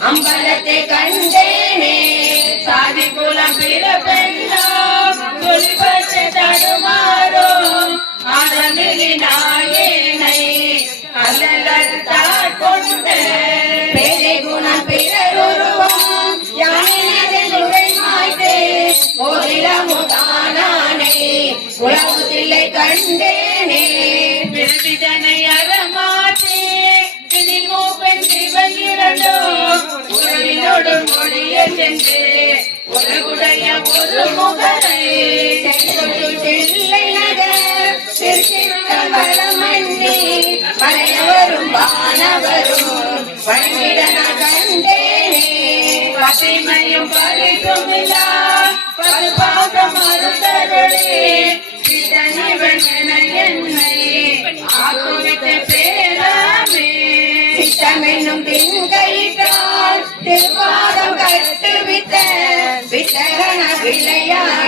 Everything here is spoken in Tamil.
அம்பலத்தை கண்டேனே சாதி குலம் பிறப்பெல்லாம் துளிபற்ற தடுமாறோ ஆதமிழி நாயேனை அல்லல் தாட்கொண்ட பேதை குணம் பிறருருவம் யானை நுரை மாய்த்தே கோதிலமுதானே உலகத்தில்லை கண்டேனே பிறவிதனை அறமாற்றே மூப்பெண் சிவன் இரண்டோ உறவினோடு மொழிய சென்று உலகுடைய ஒரு முகரை பிள்ளை நகர் திருச்சிற்றம்பலமண்ணி மலையவரும் வானவரும் வழிவிடன கண்டேனே பசிமையும் பரிசும் இல்லா பசுபாக மறுத்தருளே என்னை ஆக்குவித்த பேராமே சித்தமென்னும் திங்கைக்கால் திருப்பாதம் கட்டுவித்த வித்தகன விளையாட